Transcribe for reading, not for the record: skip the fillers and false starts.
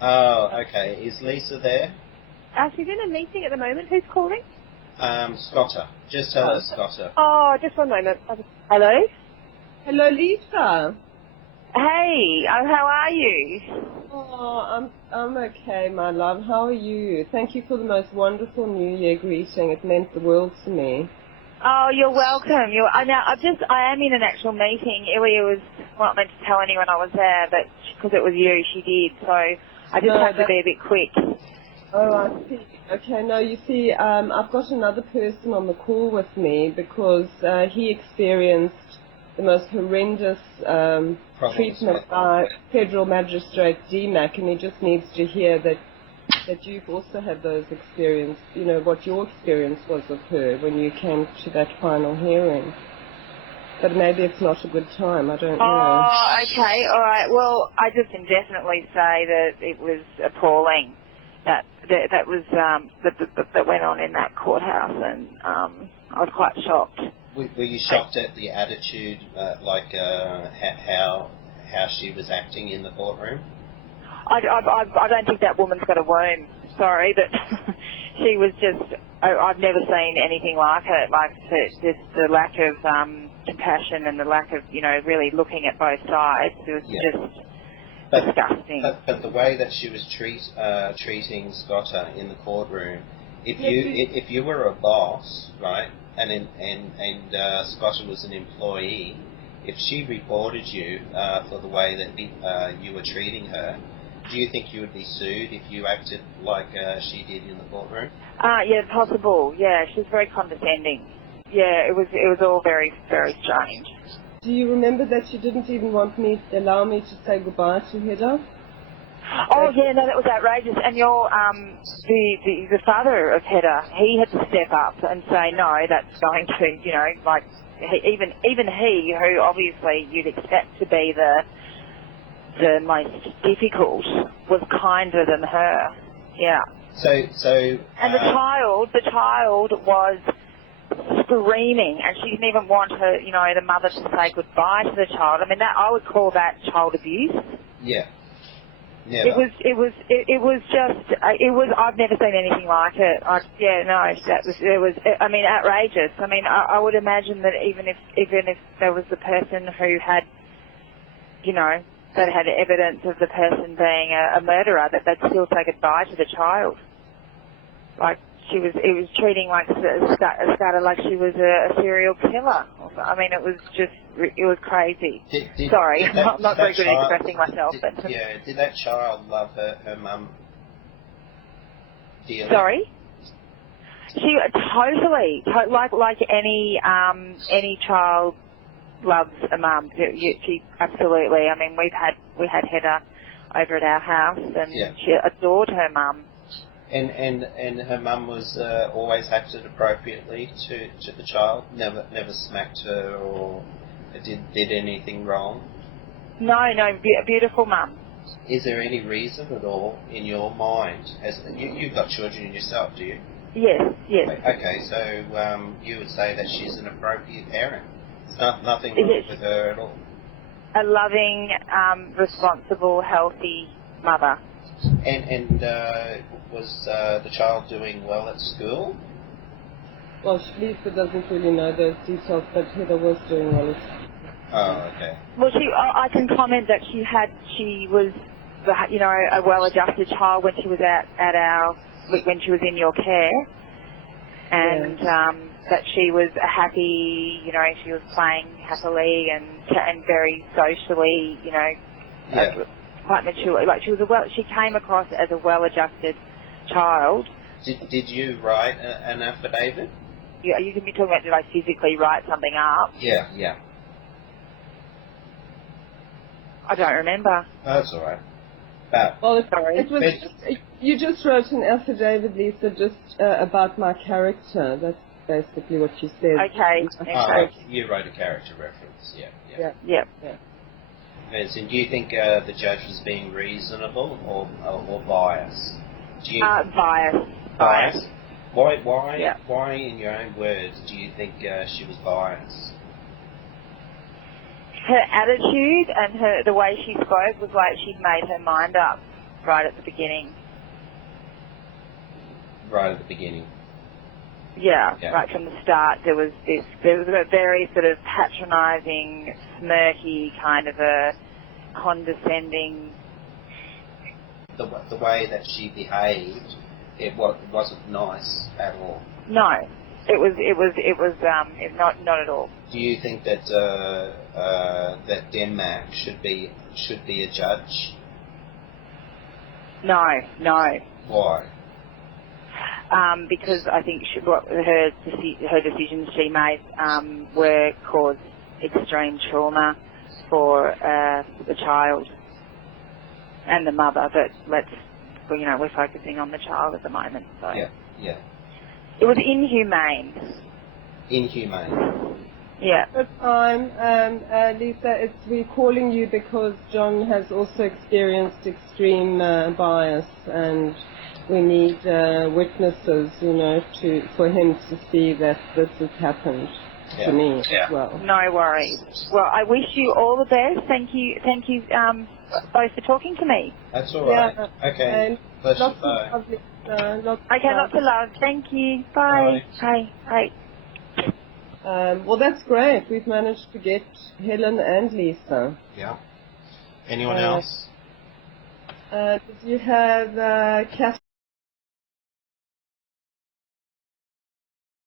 Oh, okay. Is Lisa there? She's in a meeting at the moment. Who's calling? Scotta. Just tell her Scotta. Oh, just one moment. Hello? Hello, Lisa. Hey, how are you? Oh, I'm okay, my love. How are you? Thank you for the most wonderful New Year greeting. It meant the world to me. Oh, you're welcome. I am in an actual meeting. Ilya was not meant to tell anyone I was there, but because it was you, she did. So I just had to be a bit quick. Oh, I see. Okay, no, you see, I've got another person on the call with me because he experienced the most horrendous treatment by Federal Magistrate Demack, and he just needs to hear that you've also had those experiences, you know, what your experience was with her when you came to that final hearing. But maybe it's not a good time, I don't know. Oh, okay, all right. Well, I just can definitely say that it was appalling that went on in that courthouse, and I was quite shocked. Were you shocked at the attitude, how she was acting in the courtroom? I don't think that woman's got a womb. Sorry, but she was just. I've never seen anything like it. Like just the lack of compassion and the lack of, you know, really looking at both sides. It was just disgusting. But the way that she was treating Scotta in the courtroom, if you were a boss, right, and Scotta was an employee, if she reported you for the way that you were treating her, do you think you would be sued if you acted like she did in the courtroom? Yeah, possible. Yeah, she was very condescending. Yeah, it was all very, very strange. Do you remember that you didn't even allow me to say goodbye to Hedda? Oh yeah, no, that was outrageous. And your the father of Hedda, he had to step up and say no. That's going to, you know, like even he, who obviously you'd expect to be the most difficult, was kinder than her. Yeah. So. And the child was screaming, and she didn't even want her, you know, the mother to say goodbye to the child. I mean, I would call that child abuse. Yeah. Never. It was. I've never seen anything like it. It was. I mean, outrageous. I mean, I would imagine that even if there was the person who had, you know, that had evidence of the person being a murderer, that they'd still say goodbye to the child. Like it was treating like Scotta like she was a serial killer. I mean, it was crazy. Sorry, I'm not very good at expressing myself. Did that child love her mum dearly? Sorry? She totally, like any child loves a mum. She absolutely. I mean, we had Hedda over at our house, and she adored her mum. And her mum was always acted appropriately to the child. Never smacked her or did anything wrong. No, beautiful mum. Is there any reason at all in your mind? You've got children yourself, do you? Yes. Okay, so you would say that she's an appropriate parent. There's nothing wrong with her at all. A loving, responsible, healthy mother. And was the child doing well at school? Well, Lisa doesn't really know those details, but Heather was doing well at school. Oh, okay. Well, I can comment that she was, you know, a well-adjusted child when she was when she was in your care, and that she was happy, you know, she was playing happily and very socially, you know, quite mature. Like she came across as a well-adjusted child. Did you write an affidavit? Yeah, you can be talking about, did I physically write something up? Yeah. I don't remember. Oh, that's all right. Sorry. You just wrote an affidavit, Lisa, just about my character. That's basically what you said. Okay. You wrote a character reference. Yeah. Yep. Vincent, do you think the judge was being reasonable or biased? Biased. Why, in your own words, do you think she was biased? Her attitude and the way she spoke was like she'd made her mind up. right at the beginning. Right at the beginning. Yeah, right from the start, there was a very sort of patronising, smirky kind of a condescending. The way that she behaved, it wasn't nice at all. No, it was not at all. Do you think that that Demack should be a judge? No. Why? Because I think her decisions she made were caused extreme trauma for the child and the mother. But we're focusing on the child at the moment. So. Yeah. It was inhumane. Inhumane. Yeah. Good time, Lisa. We're calling you because John has also experienced extreme bias, and we need witnesses, for him to see that this has happened to me as well. No worries. Well, I wish you all the best. Thank you, both for talking to me. That's all right. Yeah. Okay. Lots of Bye. love. Lots of love. Thank you. Bye. Bye. Well, that's great. We've managed to get Helen and Lisa. Yeah. Anyone else? Did you have Kath?